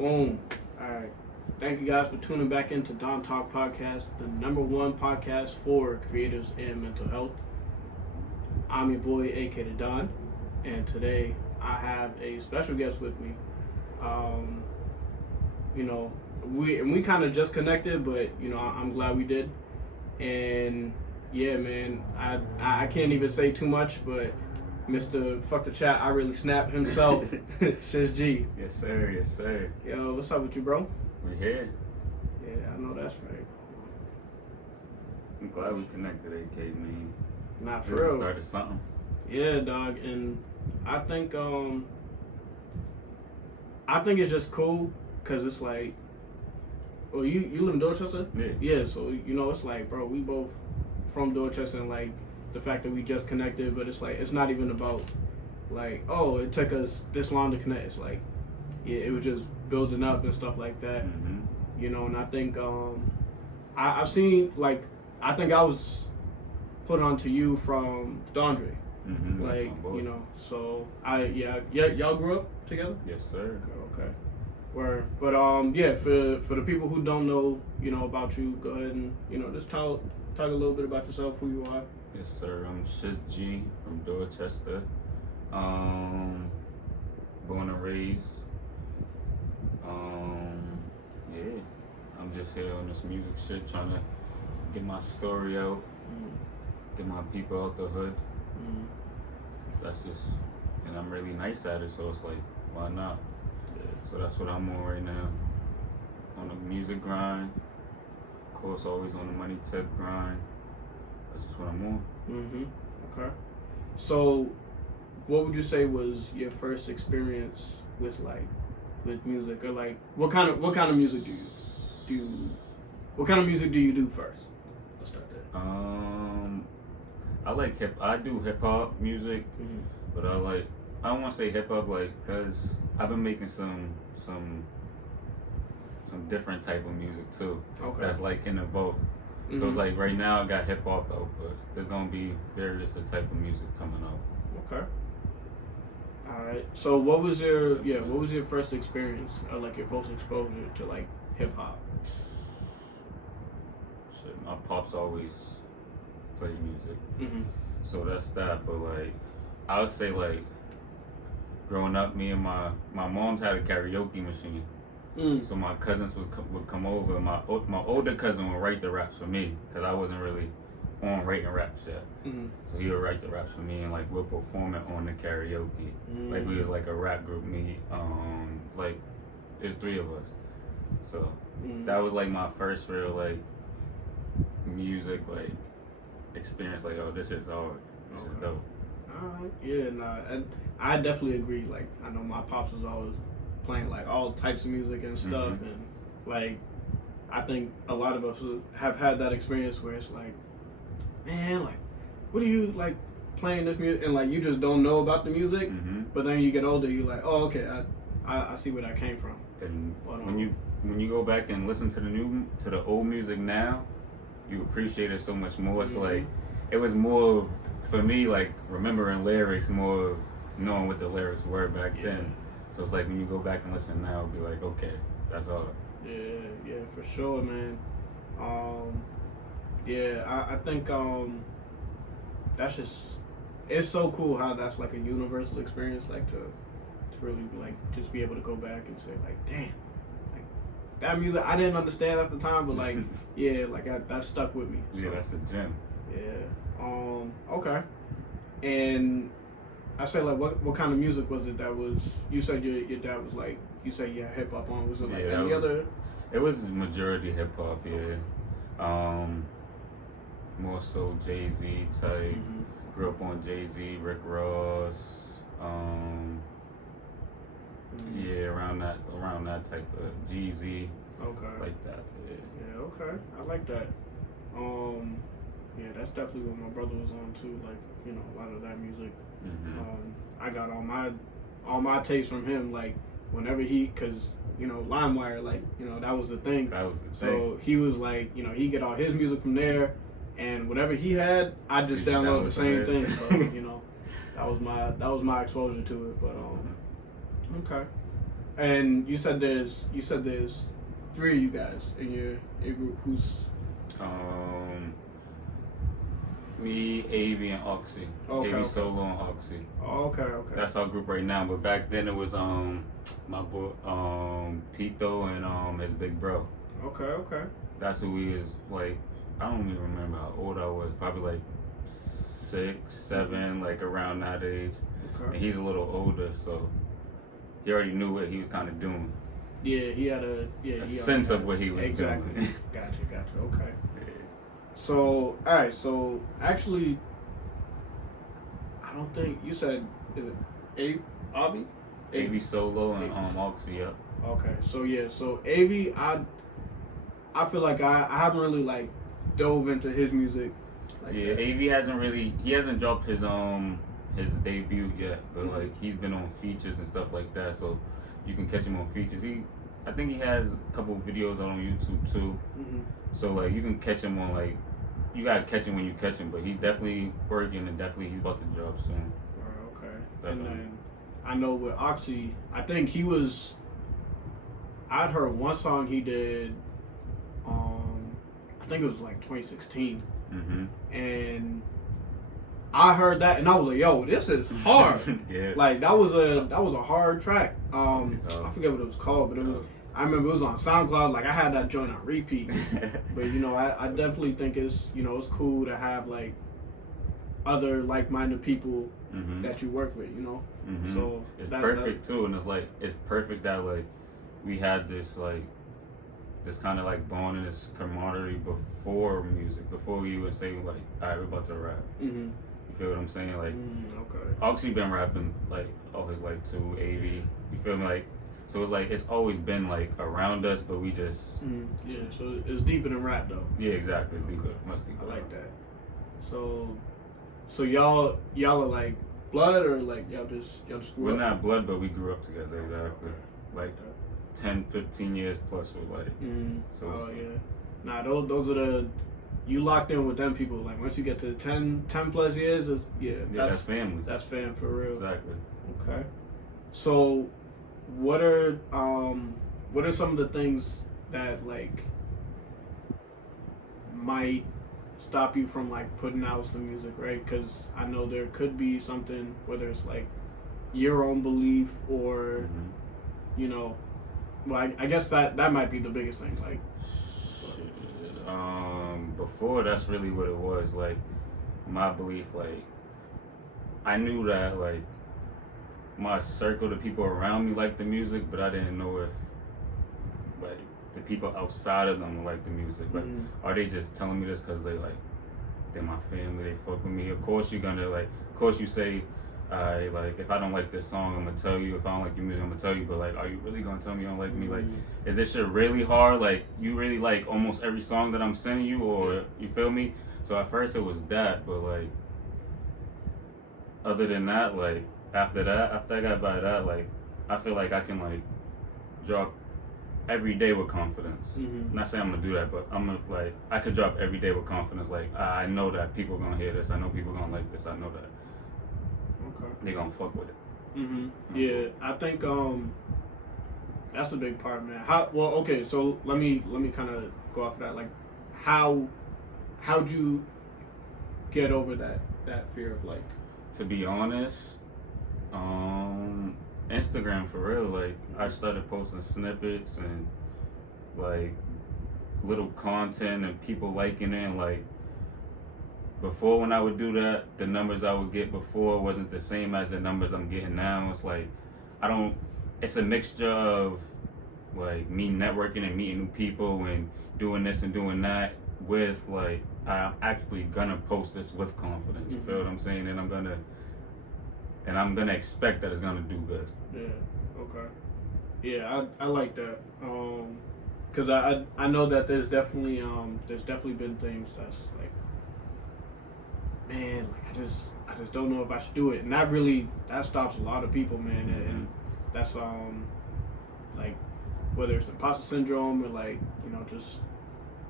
Boom. All right. Thank you guys for tuning back into Don Talk Podcast, the #1 podcast for creatives and mental health. I'm your boy, aka Don, and today I have a special guest with me. We kind of just connected, but I'm glad we did. And yeah, man, I can't even say too much, but Mr. Fuck the Chat, I really snapped himself, Shizz G. Yes, sir. Yes, sir. Yo, what's up with you, bro? We're here. Yeah, I know that's right. I'm glad we connected, AK, man. Not for Really real. started something. Yeah, dog, and I think it's just cool because it's like, well, you live in Dorchester? Yeah. Yeah, so it's like, bro, we both from Dorchester, and like the fact that we just connected, but it's like it's not even about like, oh, it took us this long to connect. It's like, yeah, it was just building up and stuff like that. Mm-hmm. And I think I've seen, like, I think I was put onto you from Dondre. Mm-hmm. Like, so y'all grew up together? Yes, sir. Okay. Word. But yeah, for the people who don't know, about you, go ahead and just talk a little bit about yourself, who you are. Yes, sir. I'm Shizz G from Dorchester. Born and raised. Yeah. I'm just here on this music shit, trying to get my story out, get my people out the hood. That's just, and I'm really nice at it, so it's like, why not? Yeah. So that's what I'm on right now. On the music grind. Of course, always on the money tip grind. That's just what I'm on. Okay. So, what would you say was your first experience with music, or like what kind of music what kind of music do you do first? Let's start there. I do hip hop music, but I don't want to say hip hop cause I've been making some different type of music too. Okay. That's like in the vote. So it's like right now I got hip hop out, but there's gonna be various type of music coming out. Okay. All right. So what was your first experience, or like your first exposure to like hip hop? Shit, my pops always plays music, so that's that. But like, I would say like, growing up, me and my mom's had a karaoke machine. So my cousins would come over. My older cousin would write the raps for me because I wasn't really on writing raps yet. So he would write the raps for me, and like we'll perform it on the karaoke. Like we was like a rap group. Like there's 3 of us. So that was like my first real like music like experience. Like, oh, this is hard. This is dope. Alright, yeah, nah, and I definitely agree. Like, I know my pops was always playing like all types of music and stuff, and like I think a lot of us have had that experience where it's like, man, like, what are you like playing this music, and like you just don't know about the music, but then you get older, you're like, oh, okay, I see where that came from. And when you go back and listen to the old music now, you appreciate it so much more. It's like it was more of, for me, like remembering lyrics, more of knowing what the lyrics were back then. So it's like when you go back and listen now, it'll be like, okay, that's all. Yeah, for sure, man. I think that's just, it's so cool how that's like a universal experience, like to really like just be able to go back and say like, damn, like that music I didn't understand at the time, but like yeah, like that stuck with me. So, yeah, that's a gem. Yeah. Okay. And I say, like, what kind of music was it that was, you said your dad was like, you said you had hip hop on, was it like any other? It was majority hip hop, yeah. More so Jay-Z type. Grew up on Jay-Z, Rick Ross. Yeah, around that type of Jeezy. Okay. Like that. Yeah, okay. I like that. Yeah, that's definitely what my brother was on too. Like, a lot of that music. I got all my takes from him. Like, whenever cause LimeWire, like, that was the thing. So he was like, he get all his music from there, and whatever he had, I just download the same thing. So that was my exposure to it. But okay. And you said there's three of you guys in your group. Who's me, Avi, and Oxy. Okay, Avi Solo and Oxy. Okay. That's our group right now. But back then it was my boy Pito and his big bro. Okay. That's who we is like. I don't even remember how old I was. Probably like 6, 7, like around that age. Okay. And he's a little older, so he already knew what he was kind of doing. Yeah, he had a sense of what he was exactly. doing. Gotcha. Okay. Yeah. So, all right. So, actually, I don't think you said is it Avi? Avi Solo and Oxy. Yep. Okay. So yeah. So Avi, I feel like I haven't really like dove into his music. Like yeah, that. Avi hasn't dropped his debut yet, but like he's been on features and stuff like that, so you can catch him on features. I think he has a couple of videos on YouTube too. So like you can catch him on like, you gotta catch him when you catch him, but he's definitely working and definitely he's about to drop soon. Okay. Definitely. And then I know with Oxy, I think I'd heard one song he did. I think it was like 2016. And I heard that and I was like, yo, this is hard. Yeah. Like that was a hard track. I forget what it was called, but it was. I remember it was on SoundCloud. Like I had that joint on repeat. But I definitely think it's it's cool to have like other like-minded people that you work with. So it's perfect too, and it's perfect that like we had this kind of like bond and this camaraderie before music, before we even say like, all right, we're about to rap. You feel what I'm saying? Like, okay. Oxy been rapping like all his like too, AV. You feel me? Like, so it's like it's always been like around us, but we just yeah. So it's deeper than rap though. Yeah, exactly. It's deeper. Much deeper. I like that. So y'all are like blood or like y'all just grew up? We're not blood, but we grew up together. Exactly. Okay. Like 10, 15 years plus, or like. So yeah. Nah, those are you locked in with them people. Like once you get to 10 plus years, that's family. That's fam for real. Exactly. Okay. So, what are some of the things that like might stop you from like putting out some music, right? Because I know there could be something, whether it's like your own belief or well, I guess that might be the biggest thing. Like, before that's really what it was. Like, my belief. Like, I knew that like my circle, the people around me liked the music, but I didn't know if like the people outside of them like the music. Like, are they just telling me this because they're my family, they fuck with me? Of course you're gonna like. Of course you say. Like if I don't like this song, I'm gonna tell you. If I don't like your music, I'm gonna tell you. But like, are you really gonna tell me you don't like me? Like, is this shit really hard? Like, you really like almost every song that I'm sending you, or you feel me? So at first it was that, but like, other than that, like after I got by that, like I feel like I can like drop every day with confidence. I'm not saying I'm gonna do that, but I'm gonna like I could drop every day with confidence. Like I know that people are gonna hear this. I know people are gonna like this. I know that. Okay. They gonna fuck with it. Yeah, I think that's a big part, man. Okay, so let me kind of go off of that. Like, how'd you get over that fear of like? To be honest, Instagram for real. Like, I started posting snippets and like little content and people liking it. And, like, before when I would do that, the numbers I would get before wasn't the same as the numbers I'm getting now. It's like it's a mixture of like me networking and meeting new people and doing this and doing that with like I'm actually gonna post this with confidence. You feel what I'm saying? And I'm gonna expect that it's gonna do good. Yeah. Okay. Yeah, I like that. Cause I know that there's definitely been things that's like, man, like I just don't know if I should do it, and that stops a lot of people, man. And that's like whether it's imposter syndrome or like just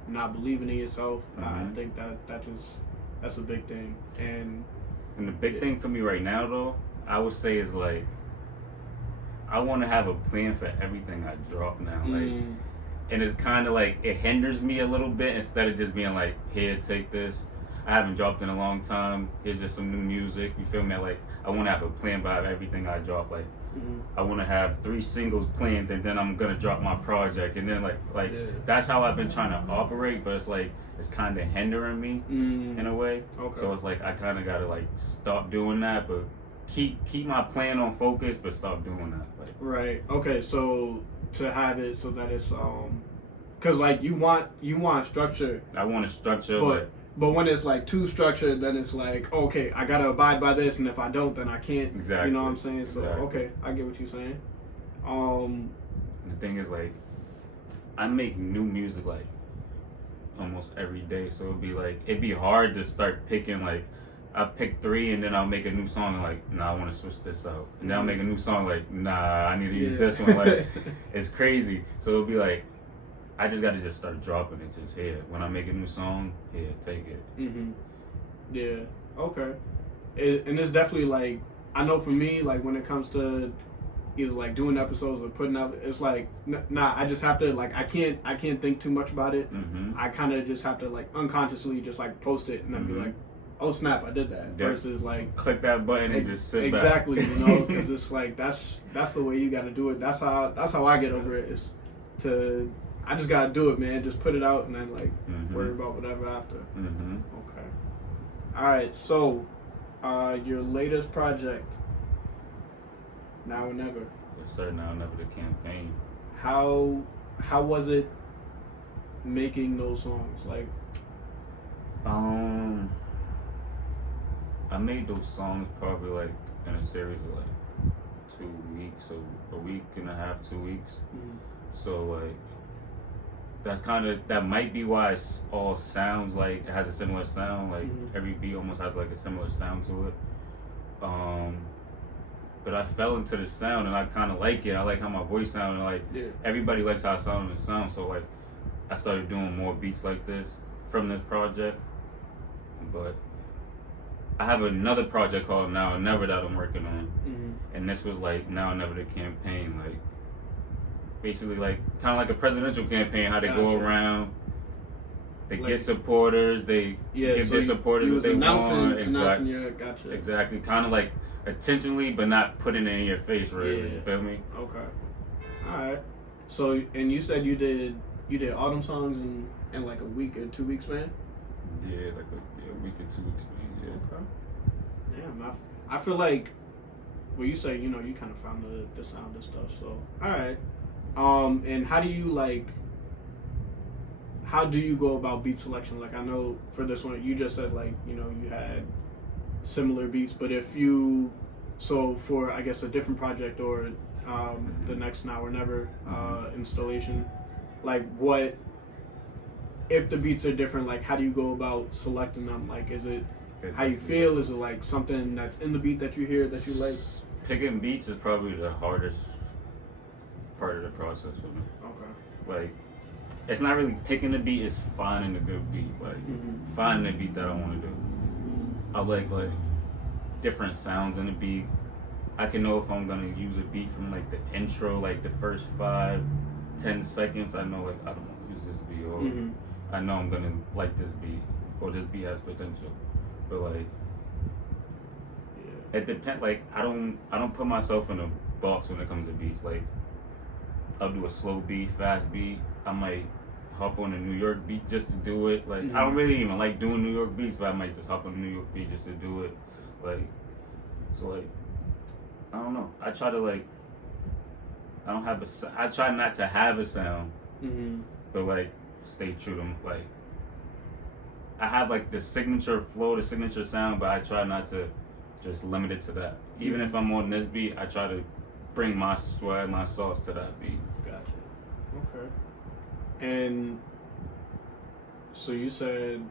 not believing in yourself. I think that's a big thing. And the big thing for me right now though, I would say is like I want to have a plan for everything I drop now. Like, and it's kind of like it hinders me a little bit instead of just being like, here, take this. I haven't dropped in a long time. Here's just some new music. You feel me? Like, I want to have a plan by everything I drop. Like, I want to have 3 singles planned, and then I'm gonna drop my project, and then like that's how I've been trying to operate. But it's like it's kind of hindering me in a way. Okay. So it's like I kind of gotta like stop doing that, but keep my plan on focus, but stop doing that. Like, right. Okay. So to have it so that it's because like you want structure. I want a structure, but when it's like too structured, then it's like, okay, I gotta abide by this, and if I don't, then I can't. Exactly. You know what I'm saying? So okay, I get what you're saying. The thing is, like, I make new music like almost every day, so it'd be hard to start picking. Like, I pick 3, and then I'll make a new song. And like, nah, I want to switch this out, and then I'll make a new song. Like, nah, I need to use this one. Like, it's crazy. So it'll be like, I just gotta just start dropping it just here. When I make a new song, take it. Yeah. Okay. And it's definitely like, I know for me, like when it comes to either like doing episodes or putting out, it's like, nah, I just have to like, I can't think too much about it. I kind of just have to like unconsciously just like post it and then be like, oh snap, I did that. Versus like click that button and just sit exactly, back. You know, because it's like that's the way you got to do it. That's how I get over it. Is to I just gotta do it, man. Just put it out and then like worry about whatever after. Okay. All right. So, your latest project, Now or Never. Yes, sir. Now or Never, the campaign. How was it making those songs? Like, I made those songs probably like in a series of like 2 weeks, so a week and a half, 2 weeks. So like. That might be why it all sounds like it has a similar sound. Like every beat almost has like a similar sound to it. But I fell into the sound and I kind of like it. I like how my voice sounded. Like everybody likes how I sound in the sound. So like I started doing more beats like this from this project. But I have another project called Now or Never that I'm working on, and this was like Now or Never the campaign. Like. Basically, like kind of like a presidential campaign, how they go around, they like, get supporters, they give so their supporters what they want. Exactly, kind of like intentionally, but not putting it in your face. Really, you feel me? Okay. All right. So, and you said you did all them songs in like a week or 2 weeks, man. Yeah, like a week or 2 weeks, man. Yeah. Okay. Damn, I feel like, well, you say you kind of found the sound and stuff. So, all right. And how do you go about beat selection? Like, I know for this one, you just said like, you had similar beats, but so for, I guess, a different project or, the next Now or Never, installation, like what, if the beats are different, like how do you go about selecting them? Like, is it how you feel? Is it like something that's in the beat that you hear that you like? Picking beats is probably the hardest part of the process for me. Okay. Like, it's not really picking the beat, it's finding a good beat. Like, finding the beat that I want to do. I like different sounds in the beat. I can know if I'm gonna use a beat from like the intro, like the first 5-10 seconds. I know like I don't want to use this beat, or I know I'm gonna like this beat, or this beat has potential. But like, it depends. Like, I don't put myself in a box when it comes to beats. Like, I'll do a slow beat, fast beat. I might hop on a New York beat just to do it. Like, I don't really even like doing New York beats, but I might just hop on a New York beat just to do it. Like, so like, I don't know. I try to like, I try not to have a sound, but like stay true to like. I have like the signature flow, the signature sound, but I try not to just limit it to that. Even if I'm on this beat, I try to bring my swag, my sauce to that beat. Gotcha. Okay. And so you said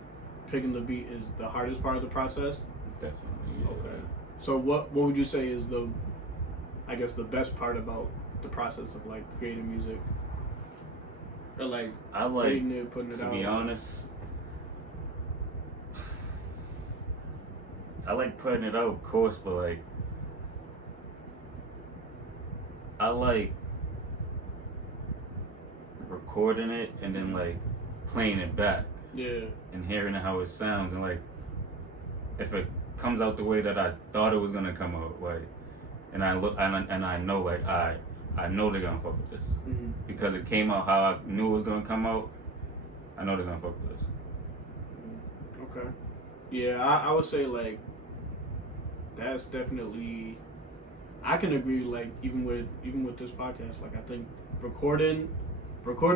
picking the beat is the hardest part of the process? Definitely. Yeah. Okay. So what would you say is the best part about the process of like creating music? Or like I like putting it out? To be honest, I like putting it out, of course, but like I I like recording it and then like playing it back. Yeah. And hearing how it sounds, and like if it comes out the way that I thought it was gonna come out, like, and I look and I know like I know they're gonna fuck with this because it came out how I knew it was gonna come out. I know they're gonna fuck with this. Okay. Yeah, I would say like that's definitely. I can agree. Like even with this podcast, like I think recording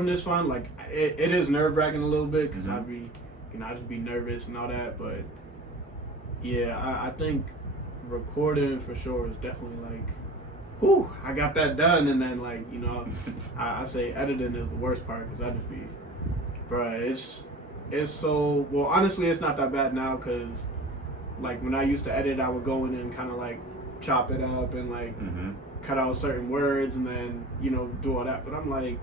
is fun. Like it is nerve wracking a little bit because I just be nervous and all that. But yeah, I think recording for sure is definitely like, whew, I got that done. And then like I say editing is the worst part because I just be, bruh, it's so well. Honestly, it's not that bad now because like when I used to edit, I would go in and kind of like chop it up and like cut out certain words and then do all that. But I'm like,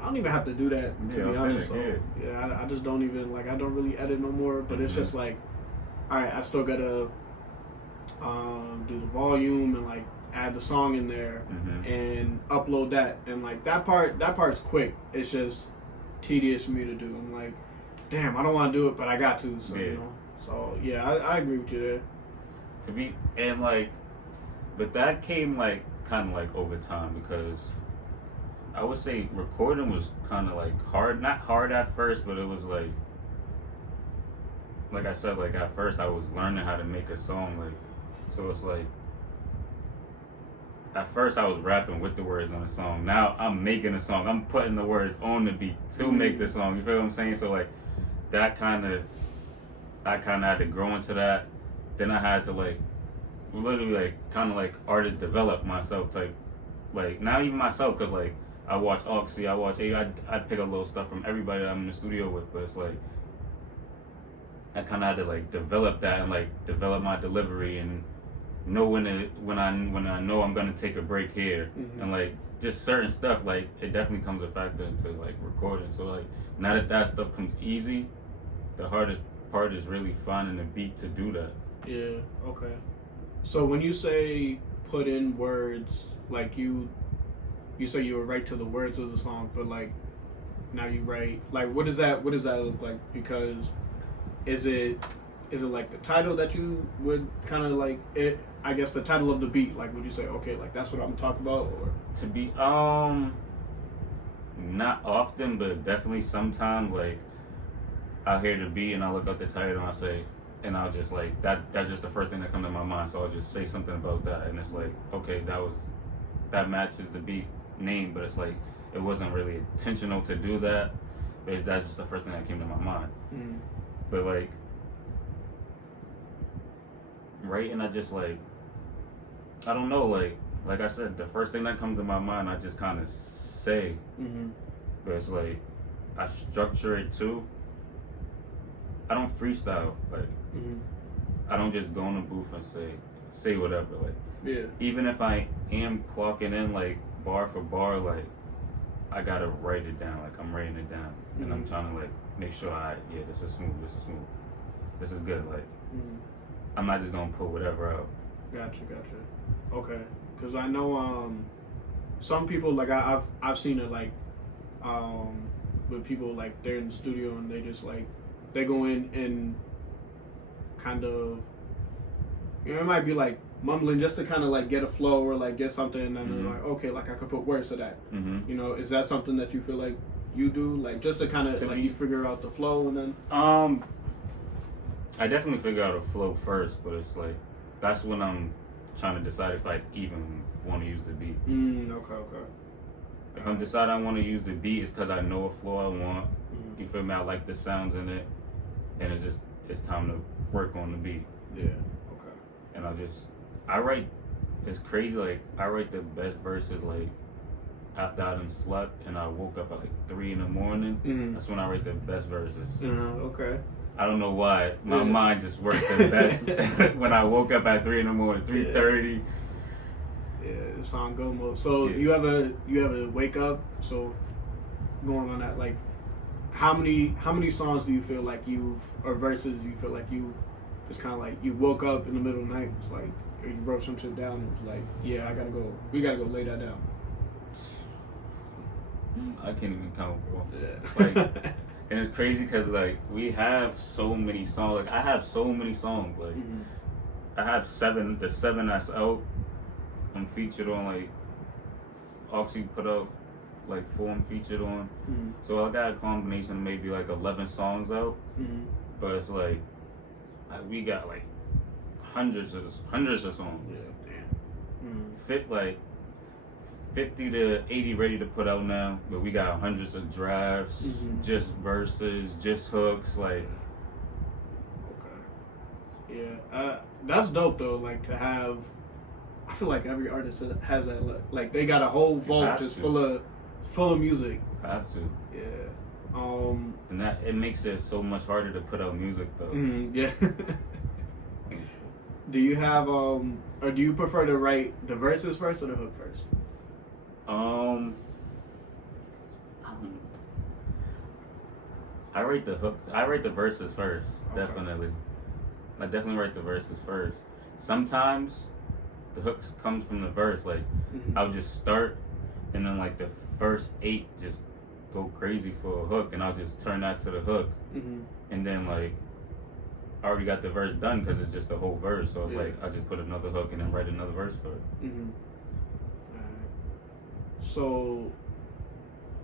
I don't even have to do that to be honest. So yeah, I just don't even like. I don't really edit no more. But it's just like, all right, I still gotta do the volume and like add the song in there and upload that. And like that part's quick. It's just tedious for me to do. I'm like, damn, I don't want to do it, but I got to. So So yeah, I agree with you there. But that came like kind of like over time because I would say recording was kind of like hard, not hard at first, but it was like I said, like at first I was learning how to make a song, like, so it's like at first I was rapping with the words on the song. Now I'm making a song. I'm putting the words on the beat to make the song. You feel what I'm saying? So like I kind of had to grow into that. Then I had to like literally like kind of like artist develop myself type, like not even myself because like I watch Oxy, I watch I'd pick up little stuff from everybody that I'm in the studio with, but it's like I kind of had to like develop that and like develop my delivery and know when I know I'm gonna take a break here and like just certain stuff, like it definitely comes a factor into like recording. So like now that stuff comes easy, the hardest part is really finding a beat to do that. Yeah. Okay. So when you say put in words, like you say you would write to the words of the song, but like now you write, like what does that look like? Because is it like the title that you would kind of like it? I guess the title of the beat. Like would you say okay, like that's what I'm gonna talk about, or to be not often, but definitely sometime like I'll hear the beat and I look up the title and I say. And I'll just like that's just the first thing that comes to my mind, so I'll just say something about that and it's like, okay, that matches the beat name, but it's like it wasn't really intentional to do that, but that's just the first thing that came to my mind. But like writing, I just like I don't know, like I said, the first thing that comes to my mind I just kind of say, but it's like I structure it too. I don't freestyle, like I don't just go in the booth and say whatever, like even if I am clocking in like bar for bar, like I gotta write it down, like I'm writing it down and I'm trying to like make sure this is smooth, this is good, like I'm not just gonna put whatever out. Gotcha. Okay, because I know some people, like I've seen it like with people like they're in the studio and they just like they go in and kind of, it might be like mumbling just to kind of like get a flow or like get something, and then they're like, okay, like I could put words to that. Is that something that you feel like you do, like just to kind of like you figure out the flow and then? I definitely figure out a flow first, but it's like that's when I'm trying to decide if I even want to use the beat. Okay. If I'm deciding I want to use the beat, it's because I know a flow I want. You feel me? I like the sounds in it, and it's time to work on the beat. Yeah. Okay. And I write. It's crazy. Like I write the best verses like after I done slept and I woke up at like 3 a.m. That's when I write the best verses. Okay. I don't know why. My mind just works the best when I woke up at 3 a.m, 3:30. Yeah, it's on go mode. So you ever wake up? So going on that, like how many songs do you feel like or verses you feel like you just kind of like you woke up in the middle of the night, it's like, or you wrote some shit down and it was like, yeah, we gotta go lay that down? I can't even count, bro. Yeah. Like, and it's crazy because like we have so many songs. Like I have so many songs. Like I have the 7 that's out. I'm featured on like Oxy put out like 4 I'm featured on. So I got a combination of maybe like 11 songs out. But it's like we got like hundreds of songs. Yeah, damn. Fit like 50 to 80 ready to put out now, but we got hundreds of drafts, just verses, just hooks, like. Okay. Yeah, that's dope though. Like to have, I feel like every artist has that. Like they got a whole vault just full of music. Have to. Yeah. And that it makes it so much harder to put out music though. Yeah. Do you have or do you prefer to write the verses first or the hook first? I write the hook. I write the verses first. Okay. Definitely. I definitely write the verses first. Sometimes the hooks comes from the verse. Like I'll just start, and then like the first 8 just go crazy for a hook, and I'll just turn that to the hook, and then like I already got the verse done because it's just the whole verse. So it's like I just put another hook and then write another verse for it. So,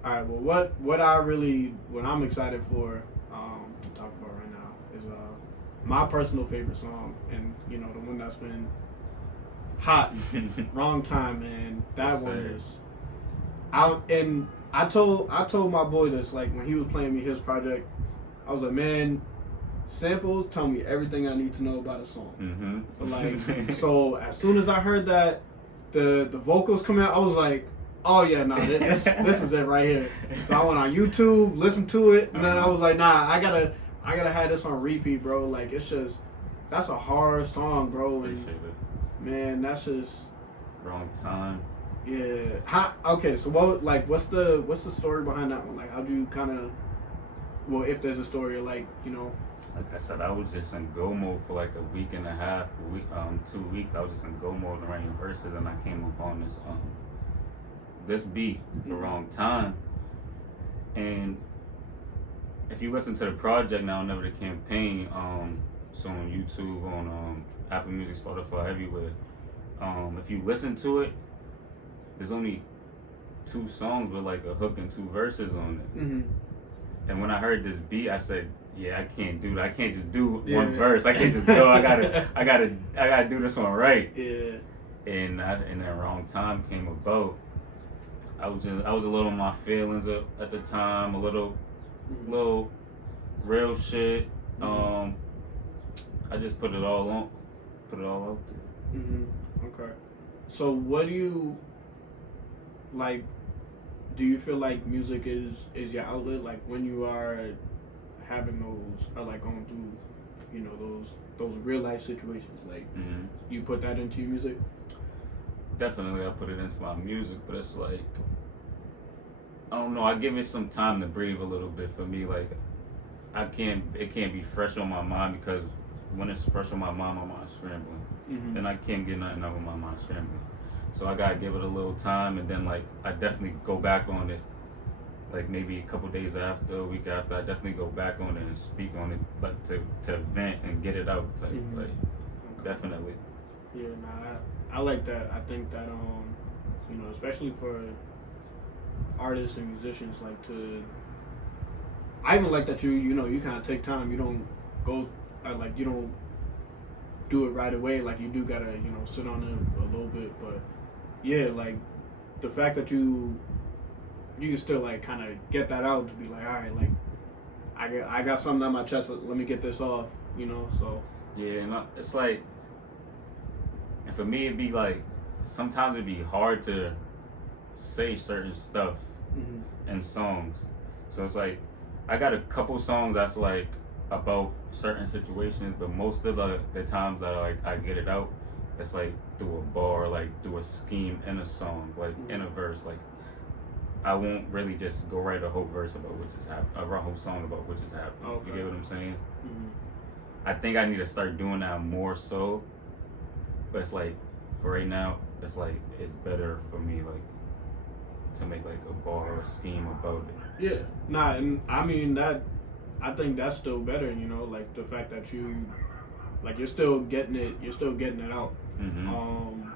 all right. Well, what I'm excited for to talk about right now is my personal favorite song, and you know the one that's been hot, wrong time, man. That one is. I told my boy this like when he was playing me his project. I was like, man, samples tell me everything I need to know about a song. Like so, as soon as I heard that the vocals come out, I was like, oh yeah, nah, this is it right here. So I went on YouTube, listened to it, and then I was like, nah, I gotta have this on repeat, bro. Like that's a hard song, bro. And man, that's just wrong time. Yeah. Okay. So what's the story behind that one? Like, how'd you kind of, well, if there's a story, like, you know. Like I said, I was just in go mode for like a week and a half, 2 weeks. I was just in go mode and writing verses, and I came upon this beat for wrong time. And if you listen to the project now, Never the Campaign, so on YouTube, on Apple Music, Spotify, everywhere. If you listen to it, there's only 2 songs with like a hook and 2 verses on it. And when I heard this beat, I said, yeah, I can't do that. I can't just do one verse. I can't just go. I gotta do this one right. Yeah. And that wrong time came about. I was a little in my feelings at the time, a little real shit. I just put it all out there. Okay. So what do you like? Do you feel like music is your outlet? Like when you are having those, or like going through, you know, those real life situations, like you put that into your music? Definitely, I put it into my music, but it's like, I don't know. I give it some time to breathe a little bit for me. Like, it can't be fresh on my mind, because when it's fresh on my mind scrambling. Then I can't get nothing out of my mind scrambling. So I gotta give it a little time, and then like I definitely go back on it. Like maybe a couple days after, a week after, I definitely go back on it and speak on it, like to vent and get it out. Like definitely. Yeah, I like that. I think that you know, especially for artists and musicians, like I even like that you know, you kind of take time. You don't go like you don't do it right away. Like you do gotta, you know, sit on it a little bit. But yeah, like the fact that you can still like kind of get that out to be like, all right, like I got something on my chest. Let me get this off. You know, so yeah, and it's like, and for me it'd be like sometimes it'd be hard to say certain stuff in songs. So it's like I got a couple songs that's like about certain situations, but most of the times that I get it out, it's like through a bar, like through a scheme in a song, like in a verse. Like I won't really just go write a whole verse about what just happened, a whole song about what just happened. Okay. You get what I'm saying? I think I need to start doing that more so, but it's like for right now, it's like it's better for me. Like to make like a bar or a scheme about it. Yeah, nah, and I mean that. I think that's still better, you know, like the fact that you're still getting it out. Mm-hmm.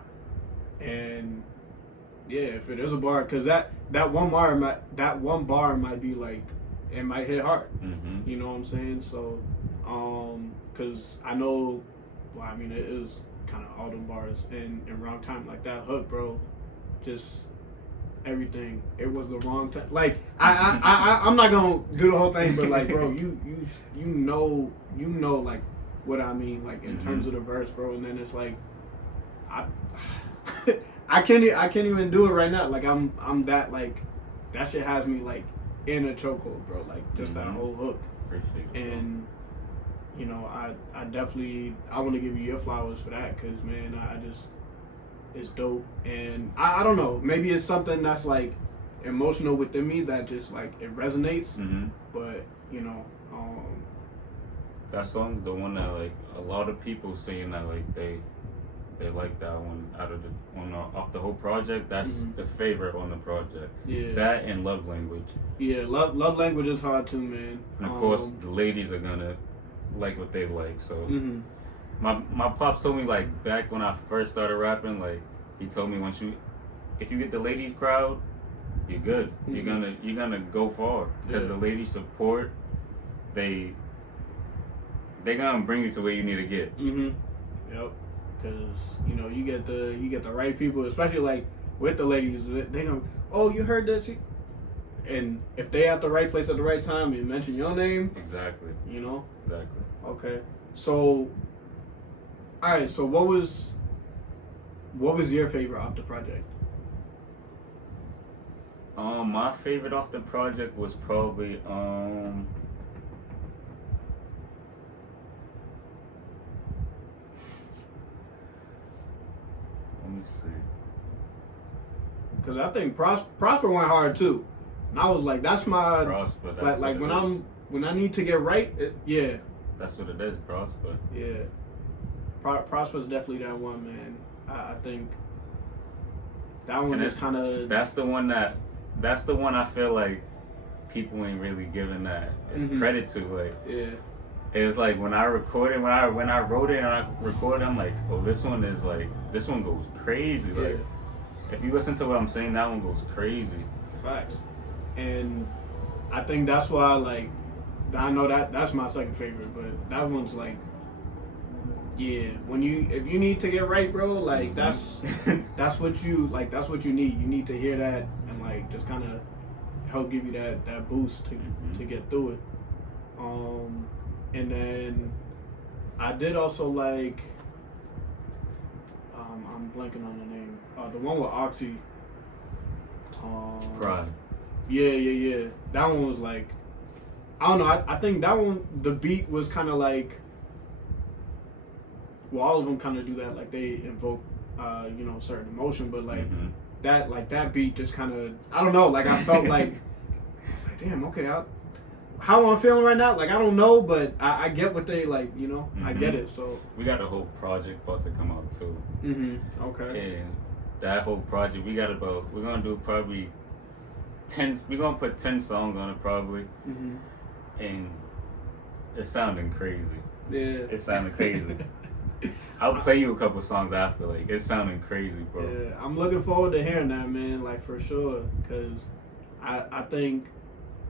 And yeah, if it is a bar, because that one bar might be like, it might hit hard. Mm-hmm. You know what I'm saying? So, because I know, well, I mean, it is kind of all them bars and wrong time, like that hook, bro, just everything. It was the wrong time. Like I'm not gonna do the whole thing, but like, bro, you know like what I mean, like in terms of the verse, bro. And then it's like, I can't even do it right now. Like I'm that, like, that shit has me like in a chokehold, bro. Like just that whole hook. Appreciate it, and you know, I definitely want to give you your flowers for that, because man, I just, it's dope. And I don't know, maybe it's something that's like emotional within me that just like it resonates. But you know, that song's the one that like a lot of people saying that like they like that one out of off the whole project. That's the favorite on the project. Yeah, that and Love Language. Yeah, love language is hard too, man. And of course the ladies are gonna like what they like. So my pops told me, like, back when I first started rapping, like, he told me if you get the ladies crowd, you're good. You're gonna go far, because the ladies support. They're gonna bring you to where you need to get. Yep. Because you know, you get the right people, especially like with the ladies. They go, oh, you heard that she. And if they at the right place at the right time, you mention your name. Exactly. You know. Exactly. Okay. So. All right. So what was your favorite off the project? My favorite off the project was probably let me see. Because I think Prosper went hard too, and I was like, that's my Prosper. That's like when I need to get right. Yeah. That's what it is, Prosper. Yeah. Prosper's definitely that one, man. I think that one is kind of. That's the one I feel like people ain't really giving that credit to. Like, yeah. It's like when I recorded, when I wrote it and I recorded, I'm like, oh, this one goes crazy. Like, if you listen to what I'm saying, that one goes crazy. Facts. And I think that's why, like, I know that's my second favorite, but that one's like, yeah, if you need to get right, bro, like that's what you need. You need to hear that and like just kind of help give you that boost to get through it. And then I did also like, I'm blanking on the name. The one with Oxy. Pride. Yeah. That one was like, I don't know. I think that one, the beat was kind of like, well, all of them kind of do that. Like they invoke, certain emotion, but like that beat just kind of, I don't know. Like I felt like, damn, okay, how I'm feeling right now, like I don't know, but I get what they like, I get it. So we got a whole project about to come out too. Okay. And that whole project, we're gonna do probably 10. We're gonna put 10 songs on it probably. And it's sounding crazy. Yeah. It's sounding crazy. I'll play you a couple songs after. Like, it's sounding crazy, bro. Yeah, I'm looking forward to hearing that, man. Like, for sure, because I think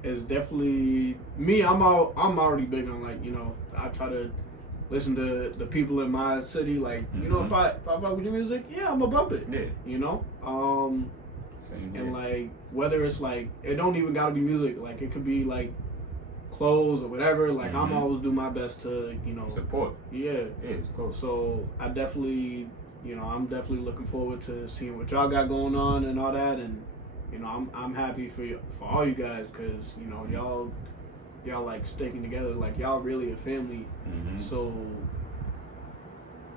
it's definitely me. I'm already big on, like, I try to listen to the people in my city. Like, if I fuck with your music, yeah, I'm gonna bump it. Yeah. Same and like whether it's like, it don't even gotta be music. Like, it could be like clothes or whatever. Like, I'm always do my best to support. Yeah, it's cool. So I definitely, I'm definitely looking forward to seeing what y'all got going on and all that. And I'm happy for all you guys, because y'all like sticking together. Like, y'all really a family. So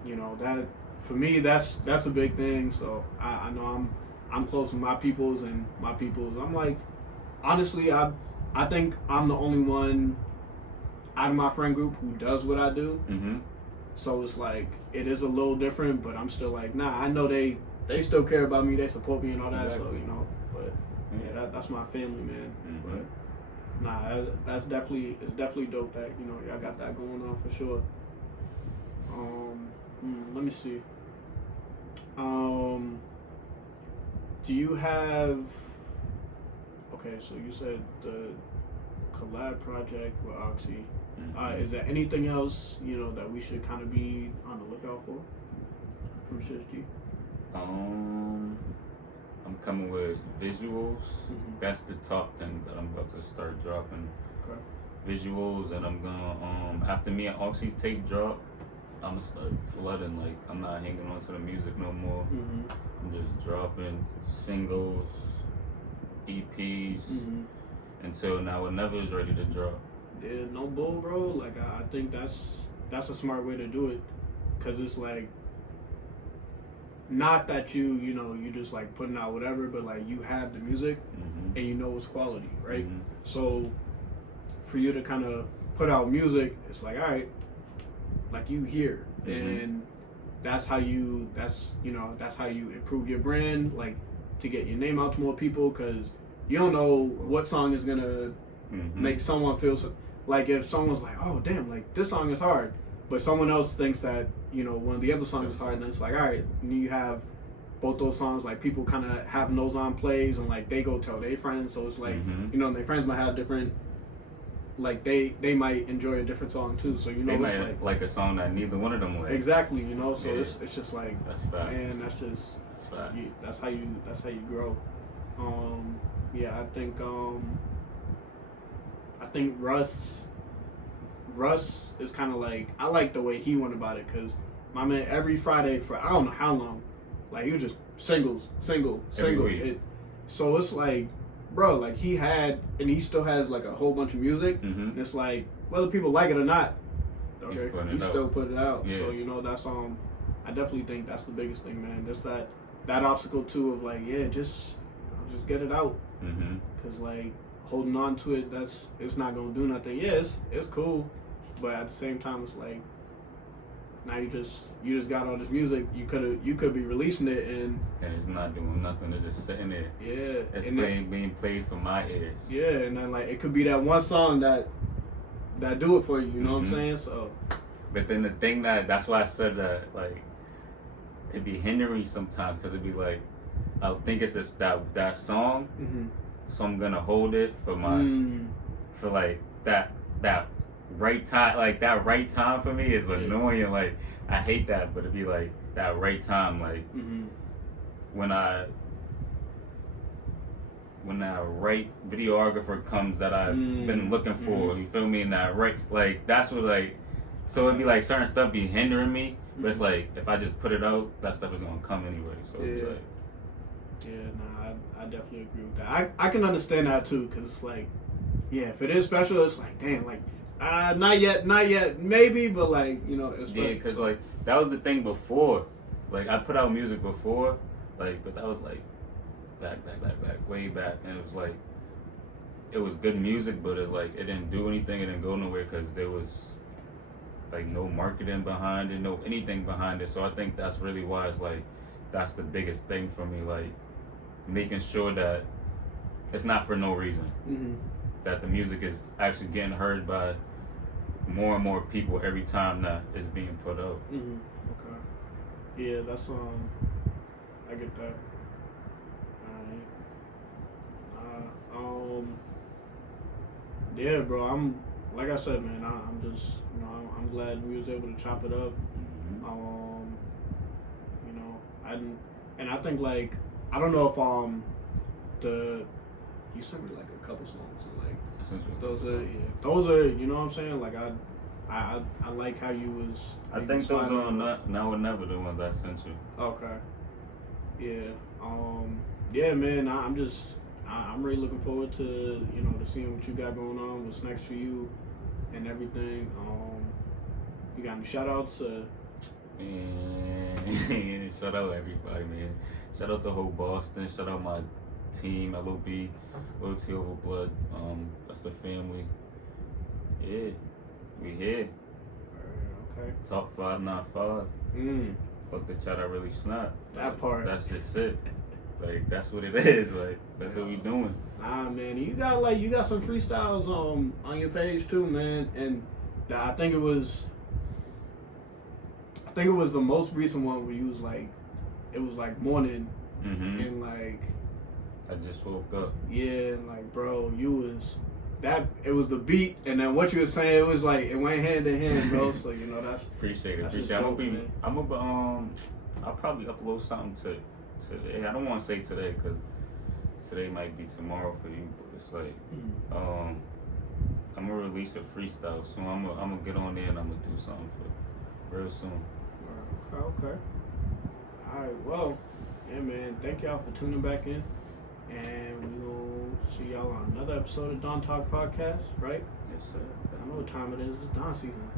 that for me, that's a big thing. So I know I'm close with my peoples, and my peoples, I'm like, honestly, I think I'm the only one out of my friend group who does what I do. So it's like, it is a little different, but I'm still like, nah, I know they still care about me, they support me and all that. Exactly. So but Yeah, that's my family, man. But nah, it's definitely dope that y'all got that going on for sure. Let me see. Do you have? Okay, so you said the collab project with Oxy. Is there anything else that we should kind of be on the lookout for from Shizz G? I'm coming with visuals. That's the top thing that I'm about to start dropping. Okay. Visuals, and I'm gonna after me and Oxy's tape drop, I'm gonna start flooding. Like, I'm not hanging on to the music no more. I'm just dropping singles, EPs until Now or Never is ready to drop. Yeah, no bull, bro. Like, I think that's a smart way to do it, cause it's like, not that you just like putting out whatever, but like you have the music and you know it's quality, right? So for you to kind of put out music, it's like, all right, like you here, and that's how you improve your brand, like to get your name out to more people, because you don't know what song is gonna make someone feel like, if someone's like, oh damn, like this song is hard, but someone else thinks that one of the other songs is hard, and it's like, all right, and you have both those songs, like people kind of having those on plays, and like they go tell their friends, so it's like their friends might have different, like they might enjoy a different song too, so they it's might like a song that neither one of them like. Exactly, so it's just like, that's facts. And that's just facts. That's how you grow. Yeah, I think Russ is kind of like, I like the way he went about it, because my man every Friday for I don't know how long, like he was just single. So it's like, bro, like he had, and he still has like a whole bunch of music, and it's like, whether people like it or not, okay, he still put it out. Yeah. So that's I definitely think that's the biggest thing, man. Just that obstacle too of like, yeah, just get it out, because like holding on to it, it's not gonna do nothing. Yeah, it's cool, but at the same time, it's like, now you just got all this music. You could be releasing it, and it's not doing nothing. It's just sitting there. Yeah, it's being played for my ears. Yeah, and then like it could be that one song that do it for you. You know what I'm saying? So, but then the thing that's why I said that, like, it'd be hindering sometimes, because it'd be like, I'll think it's that song, so I'm gonna hold it for for like that right time. Like, that right time for me is annoying. Like, I hate that, but it'd be like that right time, like when that right videographer comes that I've been looking for, you feel me? And that right, like, that's what, like, so it'd be like certain stuff be hindering me, but it's like, if I just put it out, that stuff is gonna come anyway. So it'd be like, I definitely agree with that. I can understand that too, because it's like, yeah, if it is special, it's like, damn, like, not yet, maybe, but like, it's because like that was the thing before. Like, I put out music before, like, but that was like back, way back, and it was like, it was good music, but it's like, it didn't do anything, it didn't go nowhere, because there was like no marketing behind it, no anything behind it. So I think that's really why it's like, that's the biggest thing for me, like making sure that it's not for no reason, that the music is actually getting heard by more and more people every time that it's being put out. Okay. Yeah, that's I get that. Yeah, bro. I'm, like I said, man. I'm just, I'm glad we was able to chop it up. I think, like, I don't know if you sent me like a couple songs, and like those are you know what I'm saying, like I like how you was. I think those are Now or Never, the ones I sent you. Okay. Yeah. Yeah, man. I'm really looking forward to to seeing what you got going on, what's next for you, and everything. You got any shout outs? Man, shout out everybody, man. Shout out the whole Boston. Shout out my team, LOB, Loyalty Over Blood. That's the family. Yeah, we here. Okay. Top 595. Fuck the chat, I really snap. That part. That's just it. Like that's what it is. Like that's what we doing. Nah, man, you got some freestyles on your page too, man, and I think it was the most recent one where you was like, it was like morning, and like I just woke up. Yeah, and like bro, you was that. It was the beat, and then what you were saying, it was like it went hand in hand, bro. So you know that's appreciate it. dope, I'll probably upload something today. I don't want to say today because today might be tomorrow for you, but it's like I'm gonna release a freestyle soon. I'm gonna get on there and I'm gonna do something for real soon. Okay. All right. Well, yeah, man. Thank y'all for tuning back in, and we will see y'all on another episode of Don Talk Podcast. Right? Yes, sir. I know what time it is. It's Don season.